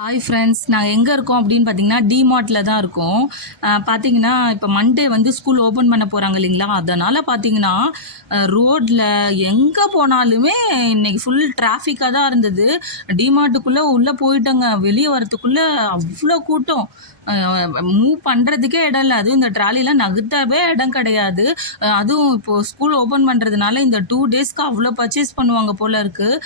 Hi friends, நாங்கள் எங்கே இருக்கோம் அப்படின்னு பார்த்தீங்கன்னா டிமார்ட்டில் தான் இருக்கோம். பார்த்தீங்கன்னா இப்போ மண்டே வந்து ஸ்கூல் ஓப்பன் பண்ண போகிறாங்க இல்லைங்களா, அதனால் பார்த்தீங்கன்னா ரோட்டில் எங்கே போனாலுமே இன்னைக்கு ஃபுல் டிராஃபிக்காக தான் இருந்தது. டிமார்ட்டுக்குள்ளே உள்ளே போயிட்டோங்க, வெளியே வரத்துக்குள்ளே அவ்வளோ கூட்டம். மூவ் பண்ணுறதுக்கே இடம் இல்லை, அதுவும் இந்த ட்ராலிலாம் நகர்த்தவே இடம் கிடையாது. அதுவும் இப்போது ஸ்கூல் ஓப்பன் பண்ணுறதுனால இந்த 2 டேஸ்க்கு அவ்வளோ பர்ச்சேஸ் பண்ணுவாங்க போல் இருக்குது.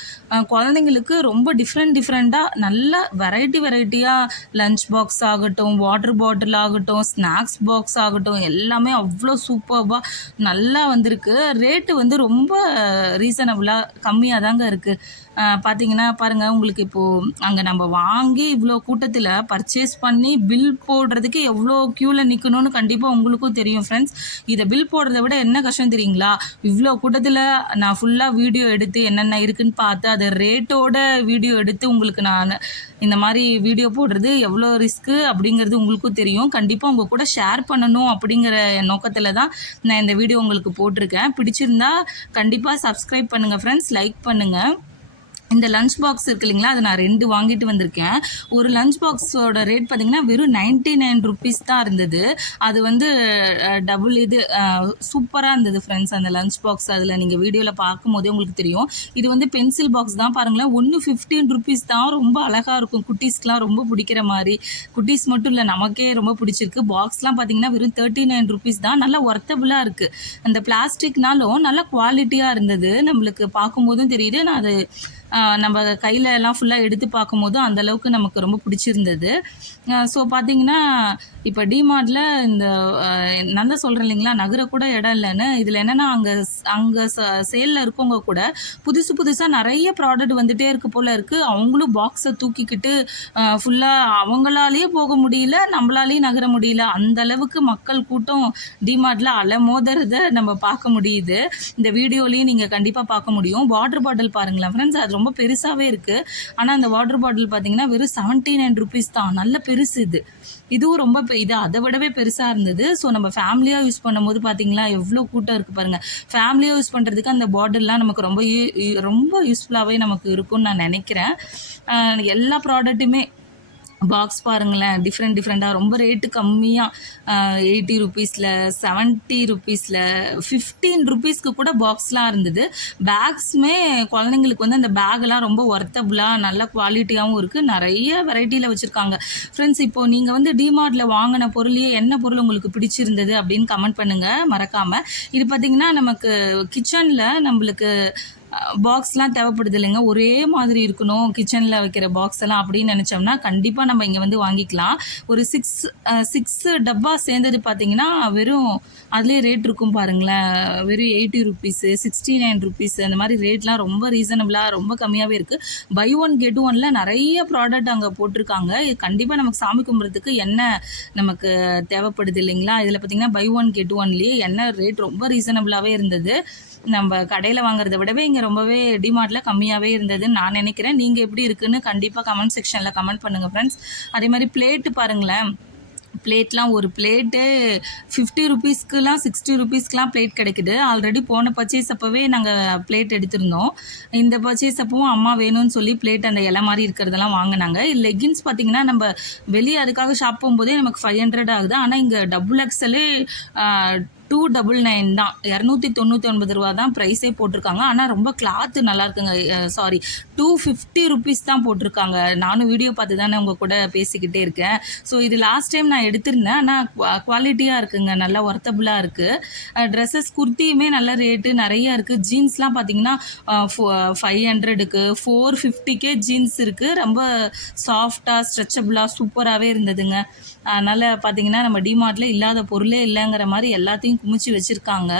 குழந்தைங்களுக்கு ரொம்ப டிஃப்ரெண்ட்டாக நல்ல வெரைட்டியாக லஞ்ச் பாக்ஸ் ஆகட்டும், வாட்டர் பாட்டில் ஆகட்டும், ஸ்நாக்ஸ் பாக்ஸ் ஆகட்டும், எல்லாமே அவ்வளோ சூப்பர்பாக நல்லா வந்திருக்கு. ரேட்டு வந்து ரொம்ப ரீசனபுளாக கம்மியாக தாங்க இருக்குது. பார்த்தீங்கன்னா பாருங்கள், உங்களுக்கு இப்போது அங்கே நம்ம வாங்கி இவ்வளோ கூட்டத்தில் பர்ச்சேஸ் பண்ணி பில் போடுறதுக்கு எவ்வளோ க்யூவில் நிற்கணும்னு கண்டிப்பாக உங்களுக்கும் தெரியும் ஃப்ரெண்ட்ஸ். இதை பில் போடுறத விட என்ன கஷ்டம் தெரியுங்களா, இவ்வளோ கூட்டத்தில் நான் ஃபுல்லாக வீடியோ எடுத்து என்னென்ன இருக்குதுன்னு பார்த்து அதை ரேட்டோட வீடியோ எடுத்து உங்களுக்கு நான் இந்த மாதிரி வீடியோ போடுறது எவ்வளோ ரிஸ்க்கு அப்படிங்கிறது உங்களுக்கும் தெரியும். கண்டிப்பாக உங்கள் கூட ஷேர் பண்ணணும் அப்படிங்கிற நோக்கத்தில் தான் நான் இந்த வீடியோ உங்களுக்கு போட்டிருக்கேன். பிடிச்சிருந்தா கண்டிப்பாக சப்ஸ்கிரைப் பண்ணுங்கள் ஃப்ரெண்ட்ஸ், லைக் பண்ணுங்கள். இந்த லஞ்ச் பாக்ஸ் இருக்கு இல்லைங்களா, அதை நான் 2 வாங்கிட்டு வந்திருக்கேன். ஒரு லஞ்ச் பாக்ஸோட ரேட் பார்த்தீங்கன்னா வெறும் 99 ருபீஸ் தான் இருந்தது. அது வந்து டபுள் இது சூப்பராக இருந்தது ஃப்ரெண்ட்ஸ் அந்த லஞ்ச் பாக்ஸ். அதில் நீங்கள் வீடியோவில் பார்க்கும்போதே உங்களுக்கு தெரியும். இது வந்து பென்சில் பாக்ஸ் தான் பாருங்களேன், ஒன்று 15 ருபீஸ் தான். ரொம்ப அழகாக இருக்கும், குட்டீஸ்க்கெலாம் ரொம்ப பிடிக்கிற மாதிரி. குட்டீஸ் மட்டும் இல்லை, நமக்கே ரொம்ப பிடிச்சிருக்கு. பாக்ஸ்லாம் பார்த்தீங்கன்னா வெறும் 39 ருபீஸ் தான். நல்லா ஒர்த்தபுளாக இருக்குது. அந்த பிளாஸ்டிக்னாலும் நல்லா குவாலிட்டியாக இருந்தது, நம்மளுக்கு பார்க்கும்போதும் தெரியுது. நான் அது நம்ம கையில் எல்லாம் ஃபுல்லாக எடுத்து பார்க்கும்போதும் அந்தளவுக்கு நமக்கு ரொம்ப பிடிச்சிருந்தது. ஸோ பார்த்தீங்கன்னா இப்போ டிமார்ட்டில் இந்த நான் தான் சொல்கிறேன் இல்லைங்களா, நகரக்கூட இடம் இல்லைன்னு. இதில் என்னென்னா அங்கே சேலில் இருக்கவங்க கூட புதுசாக நிறைய ப்ராடக்ட் வந்துகிட்டே இருக்க போல் இருக்குது. அவங்களும் பாக்ஸை தூக்கிக்கிட்டு ஃபுல்லாக அவங்களாலேயே போக முடியல, நம்மளாலேயும் நகர முடியல. அந்தளவுக்கு மக்கள் கூட்டம் டிமார்ட்டில் அலமோதுறதை நம்ம பார்க்க முடியுது. இந்த வீடியோலையும் நீங்கள் கண்டிப்பாக பார்க்க முடியும். வாட்டர் பாட்டில் பாருங்களேன் ஃப்ரெண்ட்ஸ், அது ரொம்ப பெருசாகவே இருக்குது. ஆனால் அந்த வாட்டர் பாட்டில் பார்த்தீங்கன்னா வெறும் 79 ருபீஸ் தான். நல்ல பெருசு இது. இதுவும் ரொம்ப இது அதை விடவே பெருசாக இருந்தது. ஸோ நம்ம ஃபேமிலியாக யூஸ் பண்ணும்போது பார்த்தீங்களா எவ்வளோ கூட்டம் இருக்குது பாருங்கள். ஃபேமிலியாக யூஸ் பண்ணுறதுக்கு அந்த பாட்டில்லாம் நமக்கு ரொம்ப யூஸ்ஃபுல்லாகவே நமக்கு இருக்கும்னு நான் நினைக்கிறேன். எல்லா ப்ராடக்ட்டுமே பாக்ஸ் பாருங்களேன், டிஃப்ரெண்ட்டாக ரொம்ப ரேட்டு கம்மியாக 80 ருபீஸில், 70 ருபீஸில், 15 ருபீஸ்க்கு கூட பாக்ஸ்லாம் இருந்தது. பேக்ஸுமே குழந்தைங்களுக்கு வந்து அந்த பேக்கெல்லாம் ரொம்ப ஒர்த்தபுளாக நல்ல குவாலிட்டியாகவும் இருக்குது. நிறைய வெரைட்டியில் வச்சுருக்காங்க ஃப்ரெண்ட்ஸ். இப்போது நீங்கள் வந்து டிமார்ட்டில் வாங்கின பொருளையே என்ன பொருள் உங்களுக்கு பிடிச்சிருந்தது அப்படின்னு கமெண்ட் பண்ணுங்கள் மறக்காமல். இது பார்த்திங்கன்னா நமக்கு கிச்சனில் நம்மளுக்கு பாக்ஸ்லாம் தேவைப்படுது இல்லைங்க, ஒரே மாதிரி இருக்கணும் கிச்சனில் வைக்கிற பாக்ஸ் எல்லாம் அப்படின்னு நினச்சோம்னா கண்டிப்பாக நம்ம இங்கே வந்து வாங்கிக்கலாம். ஒரு 6 டப்பா சேர்ந்தது பார்த்தீங்கன்னா வெறும் அதுலேயே ரேட் இருக்கும் பாருங்களேன், வெறும் 80 ருபீஸு, 69 ருபீஸு, அந்த மாதிரி ரேட்லாம் ரொம்ப ரீசனபிளாக ரொம்ப கம்மியாகவே இருக்குது. பை ஒன் கெட் ஒன்ல நிறைய ப்ராடக்ட் அங்கே போட்டிருக்காங்க. இது கண்டிப்பாக நமக்கு சாமி கும்பிட்றதுக்கு எண்ணெய் நமக்கு தேவைப்படுது இல்லைங்களா, இதில் பார்த்திங்கன்னா பை ஒன் கெட் ஒன்லேயே எண்ணெய் ரேட் ரொம்ப ரீசனபிளாகவே இருந்தது. நம்ம கடையில் வாங்குறத விடவே இங்கே ரொம்பவே டிமார்ட்டில் கம்மியாகவே இருந்ததுன்னு நான் நினைக்கிறேன். நீங்கள் எப்படி இருக்குன்னு கண்டிப்பாக கமெண்ட் செக்ஷனில் கமெண்ட் பண்ணுங்கள் ஃப்ரெண்ட்ஸ். அதே மாதிரி பிளேட்டு பாருங்களேன், பிளேட்லாம் ஒரு பிளேட்டு 50 ருபீஸ்க்குலாம் 60 ருபீஸ்க்குலாம் பிளேட் கிடைக்குது. ஆல்ரெடி போன பர்ச்சேஸ் அப்போவே நாங்கள் பிளேட் எடுத்திருந்தோம். இந்த பர்ச்சேஸ் அப்பவும் அம்மா வேணும்னு சொல்லி பிளேட் அந்த இலை மாதிரி இருக்கிறதெல்லாம் வாங்கினாங்க. லெகின்ஸ் பார்த்திங்கன்னா நம்ம வெளியே அதுக்காக ஷாப் போகும்போதே நமக்கு 500 ஆகுது. ஆனால் இங்கே டபுள் எக்ஸலே 299 தான், 299 ரூபா தான் ப்ரைஸே போட்டிருக்காங்க. ஆனால் ரொம்ப கிளாத்து நல்லா இருக்குங்க. சாரி, 250 ருபீஸ் தான் போட்டிருக்காங்க. நானும் வீடியோ பார்த்து தானே உங்கள் கூட பேசிக்கிட்டே இருக்கேன். ஸோ இது லாஸ்ட் டைம் நான் எடுத்திருந்தேன், ஆனால் குவாலிட்டியாக இருக்குங்க, நல்லா ஒர்த்தபுளாக இருக்குது. ட்ரெஸ்ஸஸ் குர்த்தியுமே நல்ல ரேட்டு நிறையா இருக்குது. ஜீன்ஸ்லாம் பார்த்தீங்கன்னா 500க்கு 450கே ஜீன்ஸ் இருக்குது. ரொம்ப சாஃப்டாக ஸ்ட்ரெச்சபிளாக சூப்பராகவே இருந்ததுங்க. அதனால் பார்த்தீங்கன்னா நம்ம டிமார்ட்டில் இல்லாத பொருளே இல்லைங்கிற மாதிரி எல்லாத்தையும் குமிச்சு வச்சுருக்காங்க.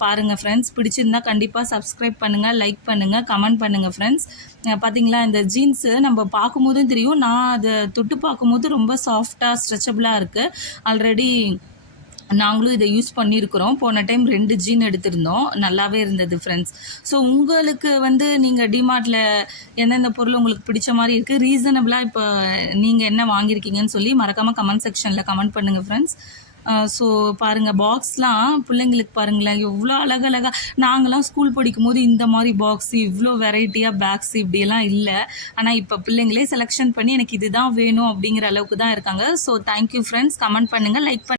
பாருங்கள் ஃப்ரெண்ட்ஸ், பிடிச்சிருந்தா கண்டிப்பாக சப்ஸ்கிரைப் பண்ணுங்கள், லைக் பண்ணுங்கள், கமெண்ட் பண்ணுங்கள் ஃப்ரெண்ட்ஸ். பார்த்தீங்களா இந்த ஜீன்ஸு நம்ம பார்க்கும்போதும் தெரியும், நான் அதை தொட்டு பார்க்கும்போது ரொம்ப சாஃப்டாக ஸ்ட்ரெச்சபிளாக இருக்குது. ஆல்ரெடி நாங்களும் இதை யூஸ் பண்ணியிருக்கிறோம். போன டைம் 2 ஜீன் எடுத்திருந்தோம், நல்லாவே இருந்தது ஃப்ரெண்ட்ஸ். ஸோ உங்களுக்கு வந்து நீங்கள் டிமார்ட்டில் எந்தெந்த பொருள் உங்களுக்கு பிடிச்ச மாதிரி இருக்குது, ரீசனபிளாக இப்போ நீங்கள் என்ன வாங்கியிருக்கீங்கன்னு சொல்லி மறக்காமல் கமெண்ட் செக்ஷனில் கமெண்ட் பண்ணுங்கள் ஃப்ரெண்ட்ஸ். ஸோ பாருங்கள் பாக்ஸ்லாம் பிள்ளைங்களுக்கு பாருங்களேன் எவ்வளோ அழகழகாக. நாங்களாம் ஸ்கூல் படிக்கும்போது இந்த மாதிரி பாக்ஸு இவ்வளோ வெரைட்டியாக பேக்ஸ் இப்படியெல்லாம் இல்லை. ஆனால் இப்போ பிள்ளைங்களே செலெக்ஷன் பண்ணி எனக்கு இதுதான் வேணும் அப்படிங்கிற அளவுக்கு தான் இருக்காங்க. So thank you friends. கமெண்ட் பண்ணுங்கள், லைக் பண்ணுங்கள்.